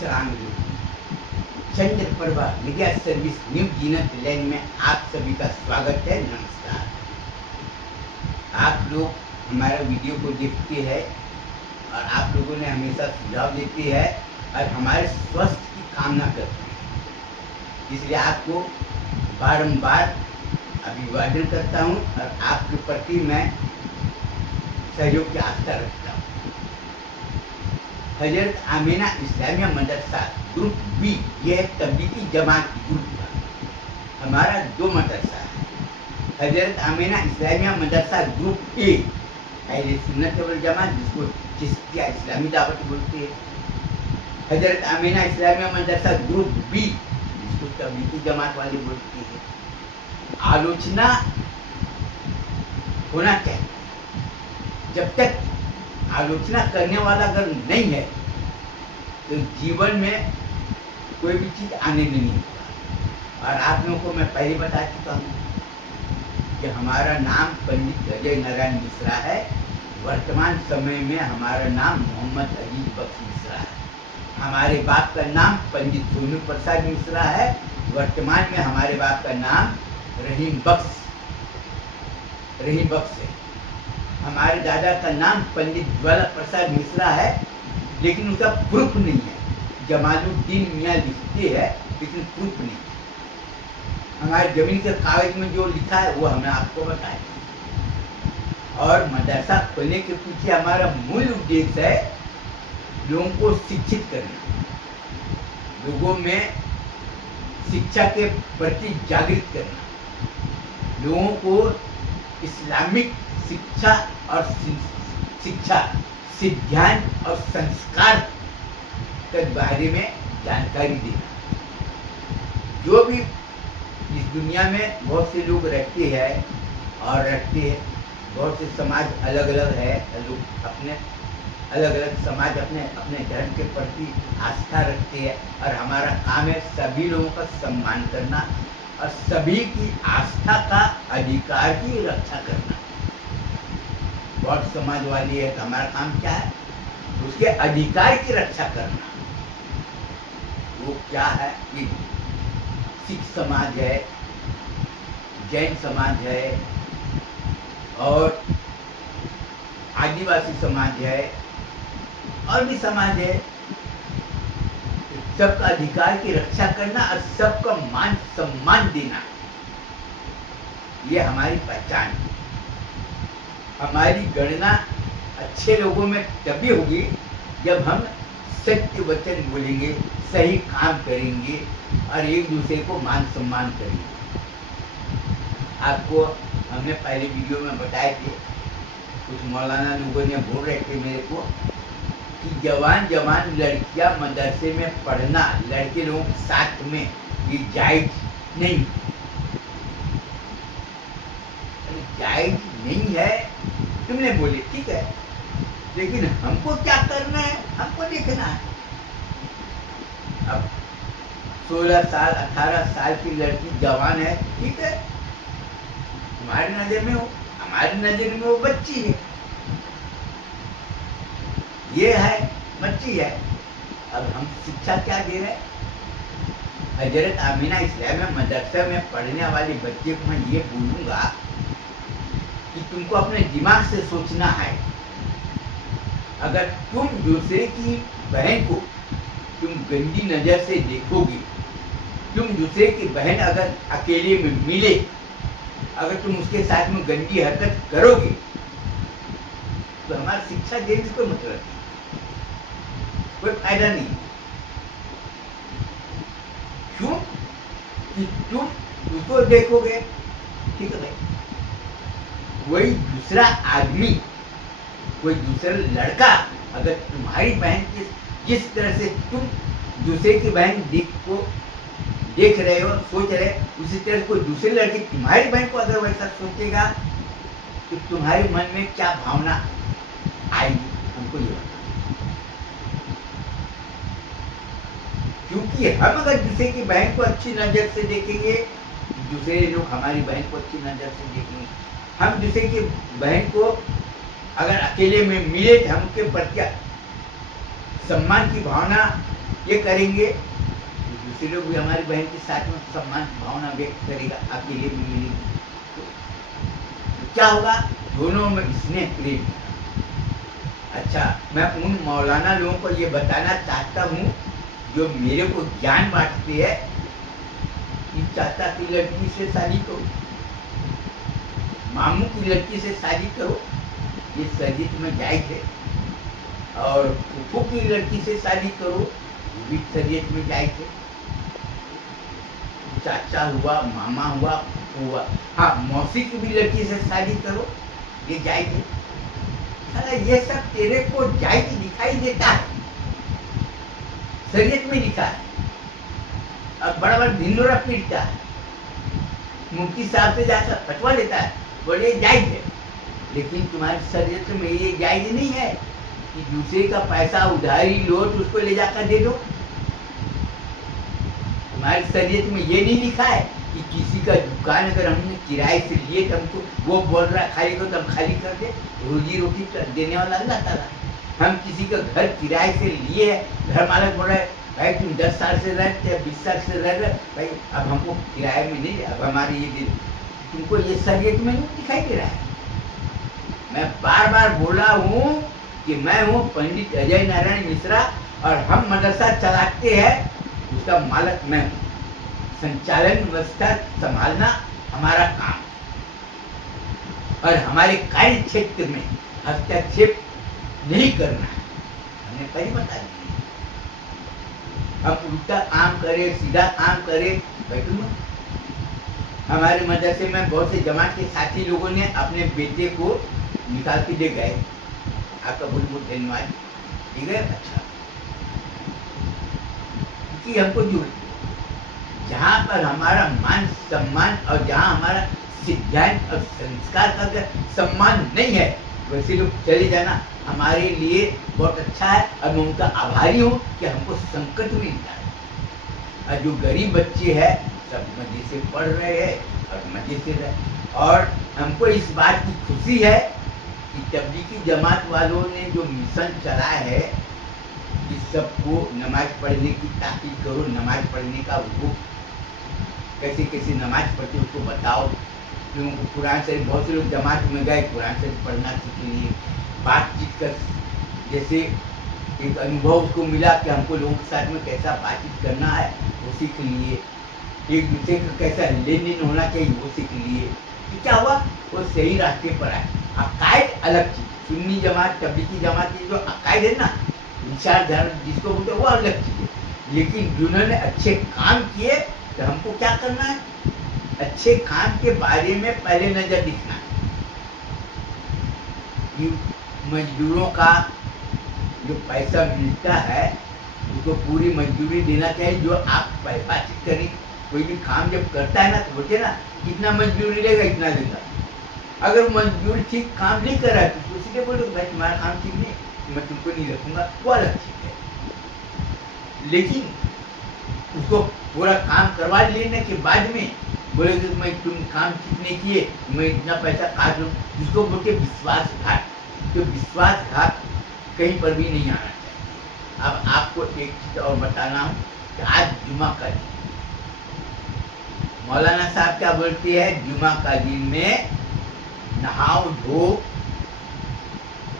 सलाम चंद्र Prabha media service new जीनत land में आप सभी का स्वागत है। नमस्कार। आप लोग हमारा वीडियो को देखते हैं और आप लोगों ने हमेशा सुझाव देते हैं और हमारे स्वास्थ्य की कामना करते हैं, इसलिए आपको बारंबार अभिवादन करता हूं और आपके प्रति मैं सहयोग की आस्था रखता हूं। हजरत आमीना इस्लामिया मदरसा ग्रुप बी, यह तबलीगी जमात ग्रुप का हमारा 2 मदरसा है। हजरत Amina Islamia Madrasa group A अहले सुन्नत वल जमात, जिसको चिश्तिया इस्लामी दावत बोलते हैं। हजरत आमीना इस्लामिया मदरसा ग्रुप बी, जिसको तबलीगी जमात वाले बोलते हैं। आलोचना होना चाहिए। जब तक आलोचना करने वाला अगर नहीं है तो जीवन में कोई भी चीज आनंद नहीं होगा। और आप लोगों को मैं पहले बता चुका हूँ कि हमारा नाम पंडित अजय नारायण मिश्रा है। वर्तमान समय में हमारा नाम मोहम्मद अजीज बख्श मिश्रा है। हमारे बाप का नाम पंडित सोनू प्रसाद मिश्रा है। वर्तमान में हमारे बाप का नाम रहीम बख्श है। हमारे दादा का नाम पंडित ज्वाला प्रसाद मिश्रा है, लेकिन उसका प्रूफ नहीं है। जमालुद्दीन मियाँ लिखते हैं, लेकिन प्रूफ नहीं है। हमारे जमीन के कागज में जो लिखा है वो हमें आपको बताएं। और मदरसा खोलने के पीछे हमारा मूल उद्देश्य है लोगों को शिक्षित करना, लोगों में शिक्षा के प्रति जागृत करना, लोगों को इस्लामिक शिक्षा और सिद्धांत और संस्कार के बारे में जानकारी देना। जो भी इस दुनिया में बहुत से लोग रहते हैं और रहते हैं, बहुत से समाज अलग अलग है, लोग अपने अलग अलग समाज अपने अपने धर्म के प्रति आस्था रखते हैं। और हमारा काम है सभी लोगों का सम्मान करना और सभी की आस्था का अधिकार की रक्षा करना। बहुत समाज वाली है तो हमारा काम क्या है? उसके अधिकार की रक्षा करना। वो क्या है कि सिख समाज है, जैन समाज है और आदिवासी समाज है और भी समाज है। सबका अधिकार की रक्षा करना और सबका मान सम्मान देना, ये हमारी पहचान है। हमारी गणना अच्छे लोगों में तभी होगी जब हम सत्य वचन बोलेंगे, सही काम करेंगे और एक दूसरे को मान सम्मान करेंगे। आपको हमने पहले वीडियो में बताए थे, कुछ मौलाना लोगों ने बोल रहे थे मेरे को कि जवान जवान लड़कियां मदरसे में पढ़ना लड़के लोगों के साथ में ये जायज नहीं, जायज नहीं है। तुमने बोले ठीक है, लेकिन हमको क्या करना है? हमको देखना है। अब 16 साल 18 साल की लड़की जवान है, ठीक है, तुम्हारी नजर में हो, हमारी नजर में वो बच्ची है, ये है बच्ची है। अब हम शिक्षा क्या दे रहे हैं? हजरत आमीना इस्लामिया मदरसा में पढ़ने वाले बच्चे को मैं ये बोलूँगा कि तुमको अपने दिमाग से सोचना है। अगर तुम दूसरे की बहन को तुम गंदी नजर से देखोगे, तुम दूसरे की बहन अगर अकेले में मिले, अगर तुम उसके साथ में गंदी हरकत करोगे तो हमारी शिक्षा देने से कोई मतलब नहीं, कोई फायदा नहीं। क्यों? कि तुम उसको देखोगे, ठीक है भाई, कोई दूसरा आदमी, कोई दूसरा लड़का अगर तुम्हारी बहन की जिस तरह से तुम दूसरे की बहन देख रहे हो, सोच रहे, उसी तरह कोई दूसरे लड़के तुम्हारी बहन को अगर वैसा सोचेगा तो तुम्हारे मन में क्या भावना आएगी? हमको ये बताओ। क्योंकि हम अगर दूसरे की बहन को अच्छी नजर से देखेंगे, दूसरे लोग हमारी बहन को अच्छी नजर से देखेंगे। हम दूसरे की बहन को अगर अकेले में मिले तो हम उसके प्रति सम्मान की भावना ये करेंगे तो दूसरे लोग भी हमारी बहन के साथ में सम्मान भावना व्यक्त करेगा, आपके लिए भी मिलेगी। तो क्या होगा, दोनों में स्नेह प्रेम। अच्छा, मैं उन मौलाना लोगों को ये बताना चाहता हूँ जो मेरे को ज्ञान बांटते हैं कि चाचा की लड़की से शादी करो, मामू की लड़की से शादी करो, ये शरीयत में जायज है। और फूफू की लड़की से शादी करो, ये भी शरीयत में जायज है। चाचा हुआ, मामा हुआ, फूफू हुआ, हाँ मौसी की भी लड़की से शादी करो, ये जायज है। साला ये सब तेरे को जायज दिखाई देता है, शरीयत में लिखा है। अब बड़ा बड़ा ढिंडोरा पीटता है, मुफ्ती साहब से जाकर फतवा लेता है, बोले जायज है। लेकिन तुम्हारी शरीयत में ये जायज नहीं है कि दूसरे का पैसा उधारी लो तो उसको ले जाकर दे दो। हमारी शरीयत में ये नहीं लिखा है कि किसी का दुकान अगर हमने किराए से लिए तो हमको वो बोल रहा है खाली करो तो हम खाली कर दे। रोजी रोटी देने वाला अल्लाह ताला। हम किसी का घर किराए से लिए है, घर मालिक बोल रहा है भाई तुम 10 साल से रहते 20 साल से रह रहे भाई, अब हमको किराए में नहीं, अब हमारी ये दे, तुमको ये शरीयत में नहीं दिखाई दे रहा है। मैं बार बार बोला हूँ कि मैं हूँ पंडित अजय नारायण मिश्रा और हम मदरसा चलाते हैं, उसका मालिक मैं हूँ। संचालन व्यवस्था संभालना हमारा काम और हमारे कार्य क्षेत्र में हस्तक्षेप नहीं करना है, हमने पहले बता दिया। अब उल्टा काम करे, सीधा काम करे, बैठू ना। हमारे मदरसे में बहुत से जमात के साथी लोगों ने अपने बेटे को निकाल के दे गए, आपका बहुत बहुत धन्यवाद, ठीक है। अच्छा, क्योंकि हमको जो जहाँ पर हमारा मान सम्मान और जहाँ हमारा सिद्धांत और संस्कार का सम्मान नहीं है, वैसे लोग चले जाना हमारे लिए बहुत अच्छा है और मैं उनका आभारी हूँ कि हमको संकट में निकाला। और जो गरीब बच्चे हैं सब मजे से पढ़ रहे हैं और मजे से रहे, और हमको इस बात की खुशी है कि तबलीगी जमात वालों ने जो मिशन चलाया है कि सबको नमाज पढ़ने की ताकीद करो, नमाज पढ़ने का वो कैसे कैसे नमाज पढ़ते उसको बताओ। लोगों को कुरान शरीफ, बहुत से लोग जमात में गए कुरान शरीफ पढ़ना सीख लिए, बातचीत कर, जैसे एक अनुभव उसको मिला कि हमको लोगों के साथ में कैसा बातचीत करना है वो सीख लिए, एक दूसरे का कैसा लेन देन होना चाहिए वो सीख लिए। तो क्या हुआ, वो सही रास्ते पर आए। अकायद अलग चीज, सुन्नी जमात तबलीगी जमात की जो अकायद है ना, विचारधारा जिसको बोलते वो अलग चीज है, लेकिन जिन्होंने अच्छे काम किए तो हमको क्या करना है, अच्छे काम के बारे में पहले नजर दिखना है। मजदूरों का जो पैसा मिलता है उसको पूरी मजदूरी देना चाहिए। जो आप बातचीत करें, कोई भी काम जब करता है ना तो बोलते ना कितना मजदूरी लेगा इतना देगा। अगर मजदूर ठीक काम नहीं कर रहा है तो उसी के बोलो भाई तुम्हारा काम ठीक नहीं, मैं तुमको नहीं रखूंगा, वो अलग चीज है। लेकिन उसको पूरा काम करवा लेने के बाद में बोले कि मैं तुम काम ठीक नहीं किए, मैं इतना पैसा काट लूँ, जिसको बोलते विश्वासघात। तो विश्वासघात कहीं पर भी नहीं आना चाहिए। अब आपको एक चीज और बताना हूँ कि आज जुमा का दिन, मौलाना साहब क्या बोलते हैं, जुमा का दिन में नहाओ धो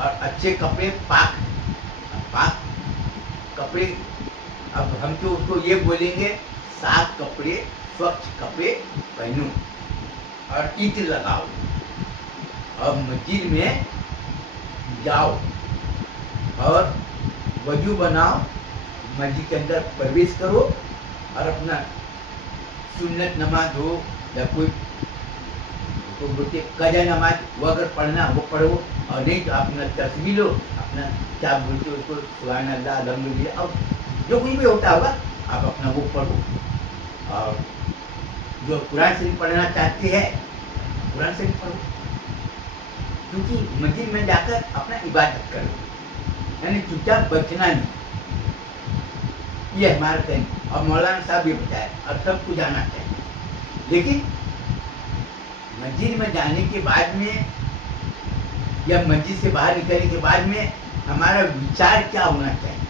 और अच्छे कपड़े पाक कपड़े। अब हम तो उसको ये बोलेंगे साफ कपड़े, स्वच्छ कपड़े पहनो और ईंट लगाओ और मस्जिद में जाओ और वजू बनाओ, मस्जिद के अंदर प्रवेश करो और अपना सुन्नत नमाज हो या कोई तो बोलते कजा नमाज वो अगर पढ़ना वो पढ़ो, और नहीं तो अपना तस्वीर लो, अपना क्या बोलते उसको सुभान अल्लाह अल्हम्दुलिल्लाह और जो कुछ भी होता होगा आप अपना वो पढ़ो। और जो कुरान शरीफ पढ़ना चाहते हैं कुरान शरीफ पढ़ो, क्योंकि मस्जिद में जाकर अपना इबादत करो, यानी चुपचाप बचना नहीं। ये हमारा कहना, और मौलाना साहब ये बताया और सबको जाना चाहिए। लेकिन मस्जिद में जाने के बाद में या मस्जिद से बाहर निकलने के बाद में हमारा विचार क्या होना चाहिए।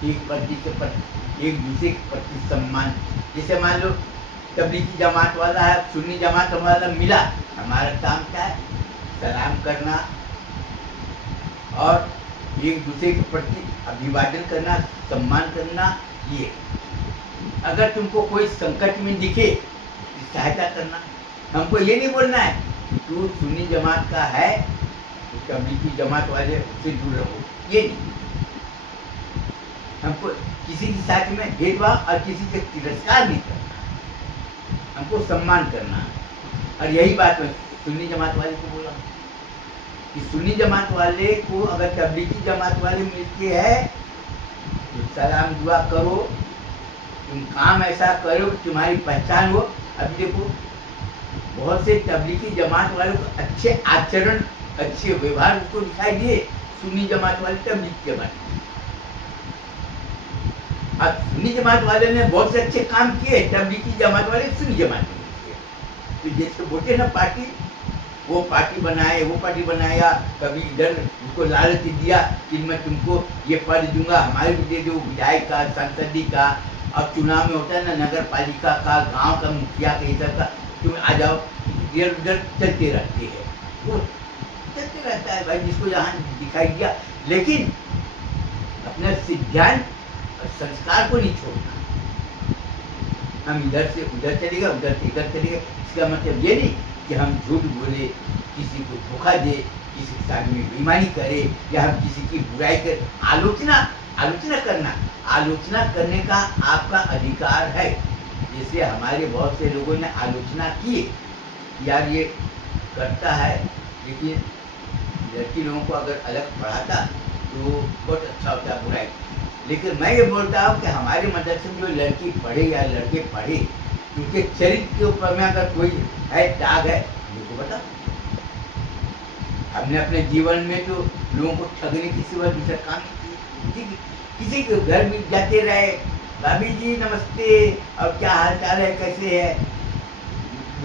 एक दूसरे के प्रति सम्मान। जैसे मान लो तबलीगी जमात वाला है, सुन्नी जमात वाला मिला, हमारा काम क्या है? सलाम करना और एक दूसरे के प्रति अभिवादन करना, सम्मान करना। ये अगर तुमको कोई संकट में दिखे, सहायता करना। हमको ये नहीं बोलना है तू सुन्नी जमात का है तो तबलीगी जमात वाले से दूर रहो, ये नहीं। हमको किसी के साथ में भेदभाव और किसी के तिरस्कार नहीं करना, हमको सम्मान करना। और यही बात मैं सुन्नी जमात वाले को बोला कि सुन्नी जमात वाले को अगर तबलीगी जमात वाले मिलते हैं तो सलाम दुआ करो, तुम काम ऐसा करो कि तुम्हारी पहचान हो। अभी देखो बहुत से तबलीगी जमात वालों को अच्छे आचरण, अच्छे व्यवहार उसको दिखाई दिए, सुन्नी जमात वाले तबलीगी जमात। अब सुन्नी जमात वाले ने बहुत से अच्छे काम किए, तबलीगी जमात वाले सुन्नी जमात ने किए। तो जैसे बोलते ना पार्टी, वो पार्टी बनाए, वो पार्टी बनाया, कभी इधर उसको लालच दिया कि मैं तुमको ये पद दूंगा, हमारे भी दे दो, विधायक का, सांसदी का। अब चुनाव में होता है ना, नगर पालिका का, गांव का, मुखिया का, ये सब का, तुम आ जाओ, इधर उधर चलते रहते हैं, वो चलते रहता है भाई, जिसको जहाँ दिखाई दिया। लेकिन अपना सिद्धांत और संस्कार को नहीं छोड़ना। हम इधर से उधर चलेगा, उधर से इधर चलेगा, इसका मतलब ये नहीं कि हम झूठ बोले, किसी को धोखा दे, किसी के साथ में बेईमानी करे, या हम किसी की बुराई कर। आलोचना करने का आपका अधिकार है। जैसे हमारे बहुत से लोगों ने आलोचना की, यार ये करता है, लेकिन लड़की लोगों को अगर अलग पढ़ाता तो बहुत अच्छा होता है बुराई। लेकिन मैं ये बोलता हूँ कि हमारे मदरसे में जो लड़की पढ़े या लड़के पढ़े, उनके चरित्र के ऊपर में अगर कोई है दाग है, हमको बता। हमने अपने जीवन में तो लोगों को ठगने की सिवा दूसरा काम नहीं किया। किसी के घर में जाते रहे, भाभी जी नमस्ते, और क्या हाल चाल है, कैसे है।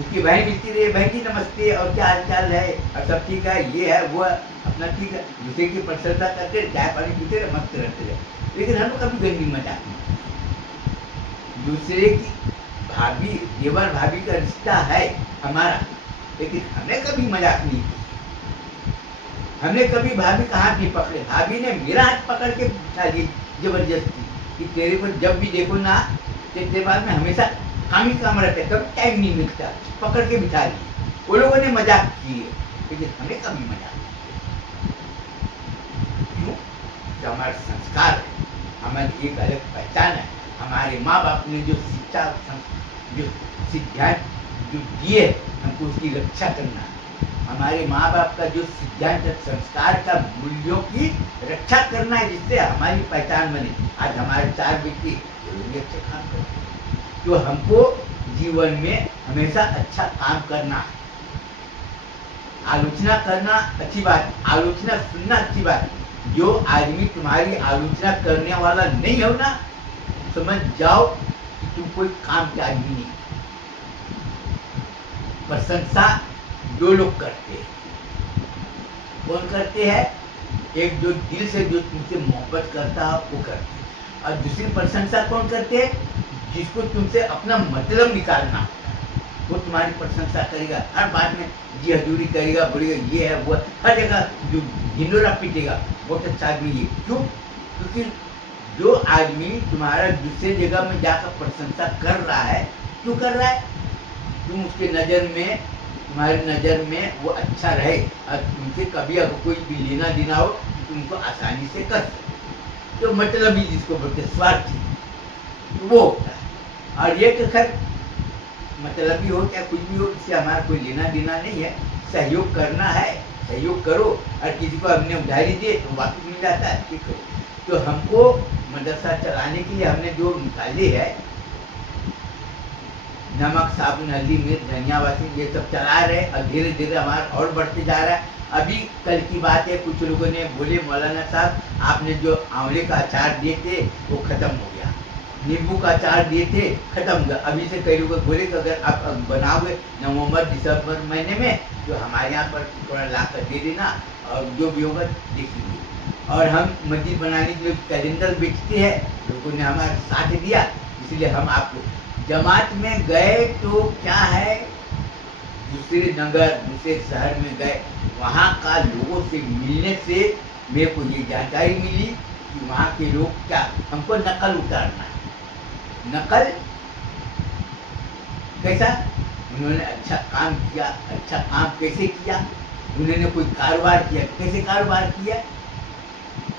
उसकी बहन मिलती रही, बहन जी नमस्ते, और क्या हाल चाल है, और सब ठीक है, ये है वो है, अपना ठीक है। दूसरे की प्रशंसा करते, चाय पानी पीते रहे, मस्त रहते रहे। लेकिन हम कभी गंदी मजाक नहीं। दूसरे की भाभी, देवर भाभी का रिश्ता है हमारा, लेकिन हमने कभी मजाक नहीं की। हमने कभी भाभी का हाथ नहीं पकड़े। भाभी ने मेरा हाथ पकड़ के बिठा दी जबरदस्ती कि तेरे को जब भी देखो ना, तेरे बाद में हमेशा काम ही काम रहता है, कभी टाइम नहीं मिलता, पकड़ के बिठा दी। वो लोगों ने मजाक किए, लेकिन हमने कभी मजाक नहीं। क्यों? जो हमारा संस्कार है, हमारी एक अलग पहचान है। हमारे माँ बाप ने जो शिक्षा, जो सिद्धांत जो दिए, हमको उसकी रक्षा करना है। हमारे माँ बाप का जो सिद्धांत, संस्कार का, मूल्यों की रक्षा करना है, जिससे हमारी पहचान बने। आज हमारे 4 व्यक्ति भी अच्छे काम करते हैं, तो हमको जीवन में हमेशा अच्छा काम करना है। आलोचना करना अच्छी बात, आलोचना सुनना अच्छी बात। जो आदमी तुम्हारी आलोचना करने वाला नहीं हो ना, समझ जाओ कि तुम कोई काम के आदमी नहीं। प्रशंसा 2 लोग करते हैं। कौन करते हैं? एक जो दिल से जो तुमसे मोहब्बत करता है वो करते हैं, और दूसरी प्रशंसा कौन करते हैं? जिसको तुमसे अपना मतलब निकालना होता है, वो तुम्हारी प्रशंसा करेगा, हर बात में जी हजूरी करेगा, बोलेगा ये है वो है, हर जगह जो ढिंडोरा पीटेगा, बहुत अच्छा आदमी ये। क्यों? क्योंकि जो आदमी तुम्हारा दूसरे जगह में जाकर प्रशंसा कर रहा है, क्यों कर रहा है? तुम उसके नज़र में, तुम्हारी नज़र में वो अच्छा रहे, और तुमसे कभी अगर कोई भी लेना देना हो तो तुमको आसानी से कर सके। तो मतलब ही जिसको बोलते स्वार्थी, वो होता है। और ये तो खैर मतलब ही हो क्या कुछ भी हो, इससे हमारा कोई लेना देना नहीं है। सहयोग करना है, सहयोग करो, और किसी को हमने उधारी दिए तो वापस मिल जाता है, ठीक है। तो हमको मदरसा चलाने के लिए हमने जो निकाले है, नमक, साबुन, हल्दी, मिर्च, धनिया वासी, ये सब चला रहे, और धीरे धीरे हमारा और बढ़ते जा रहा है। अभी कल की बात है, कुछ लोगों ने बोले मौलाना साहब आपने जो आंवले का अचार दिए थे वो खत्म हो गया, नींबू का अचार दिए थे खत्म हो गया। अभी से कई लोग बोले कि अगर आप बनाओगे नवंबर दिसंबर महीने में तो हमारे यहाँ पर थोड़ा ला कर दे देना, और जो भी होगा देखिए। और हम मस्जिद बनाने के लिए कैलेंडर बेचते हैं, लोगों ने हमारा साथ दिया, इसलिए हम आपको जमात में गए तो क्या है, दूसरे नगर दूसरे शहर में गए, वहाँ का लोगों से मिलने से मेरे को ये जानकारी मिली कि वहाँ के लोग क्या, हमको नकल उतारना है। नकल कैसा, उन्होंने अच्छा काम किया, अच्छा काम कैसे किया, उन्होंने कोई कारोबार किया, कैसे कारोबार किया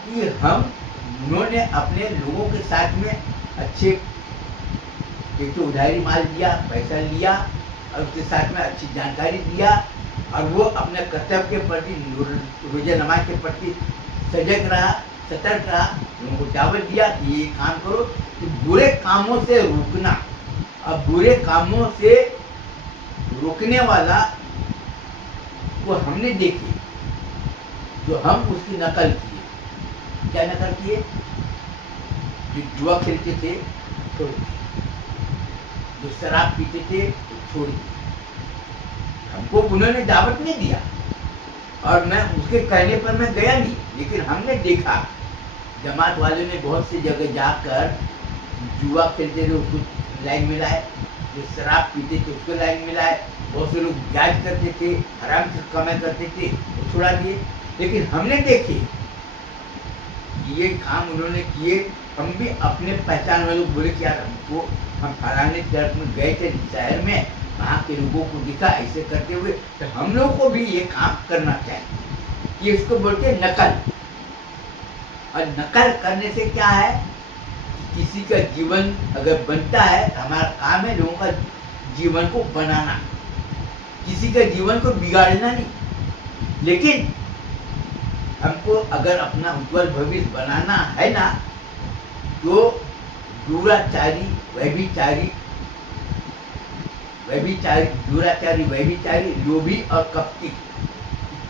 कि उन्होंने अपने लोगों के साथ में अच्छे, एक तो उधारी माल दिया, पैसा लिया, और उसके साथ में अच्छी जानकारी दिया, और वो अपने कर्तव्य के प्रति, रोजा नमाज के प्रति सजग रहा, सतर्क रहा, लोगों को दावत दिया कि ये काम करो, कि बुरे कामों से रोकना। अब बुरे कामों से रोकने वाला वो हमने देखी, जो हम उसकी नकल किए। क्या नकल किए, जो जुआ खेलते थे छोड़ दिए, जो शराब पीते थे छोड़ दिए। हमको उन्होंने दावत नहीं दिया और मैं उसके कहने पर मैं गया नहीं, लेकिन हमने देखा जमात वालों ने बहुत सी जगह जाकर जुआ खेलते थे उसको लाइन में लाए, जो शराब पीते थे उसको लाइन में लाए, बहुत से लोग ब्याज करते थे, हराम से कमाई करते थे, वो छुड़ा दिए। लेकिन हमने देखे ये काम उन्होंने किए, हम भी अपने पहचान वाले लोग बोले कि यार हमको, हम फलाने चर्च में गए थे शहर में, वहाँ के लोगों को दिखा ऐसे करते हुए, तो हम लोग को भी ये काम करना चाहिए। ये इसको बोलते हैं नकल। और नकल करने से क्या है, किसी का जीवन अगर बनता है तो हमारा काम है लोगों का जीवन को बनाना, किसी का जीवन को बिगाड़ना नहीं। लेकिन हमको अगर अपना उज्जवल भविष्य बनाना है ना, तो दुराचारी, व्यभिचारी, लोभी और कपटी,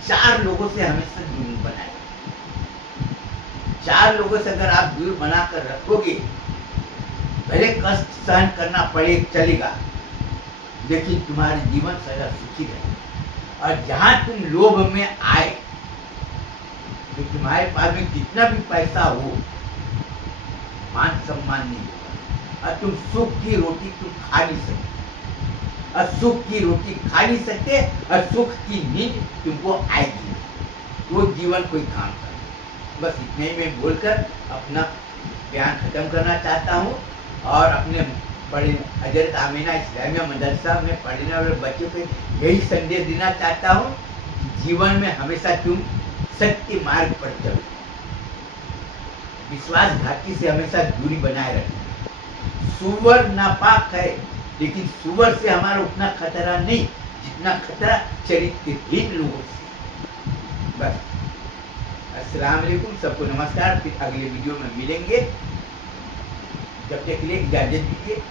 4 लोगों से हमेशा दूर बनाए। 4 लोगों से अगर आप दूर बनाकर रखोगे, भले कष्ट सहन करना पड़े चलेगा, लेकिन तुम्हारे जीवन सदा सुखी रहेगा। और जहां तुम लोभ में आए, तो तुम्हारे पास में कितना भी पैसा हो, मान सम्मान नहीं होगा, और तुम सुख की रोटी तुम खा नहीं सकते, और सुख की रोटी खा नहीं सकते, और सुख की नींद तुमको आएगी, वो जीवन कोई काम कर। बस इतने ही मैं बोलकर अपना बयान खत्म करना चाहता हूँ, और अपने बड़े हजरत आमीना इस्लामिया मदरसा में पढ़ने वाले बच्चों को यही संदेश देना चाहता हूँ कि जीवन में हमेशा तुम सत्य मार्ग पर चलो, विश्वासघाती से हमेशा दूरी बनाए रखना। सुअर नापाक है, लेकिन सुअर से हमारा उतना खतरा नहीं जितना खतरा चरित्रहीन लोगों से। बस, अस्सलाम वालेकुम, सबको नमस्कार, फिर अगले वीडियो में मिलेंगे, जब तक के लिए इजाजत दीजिए।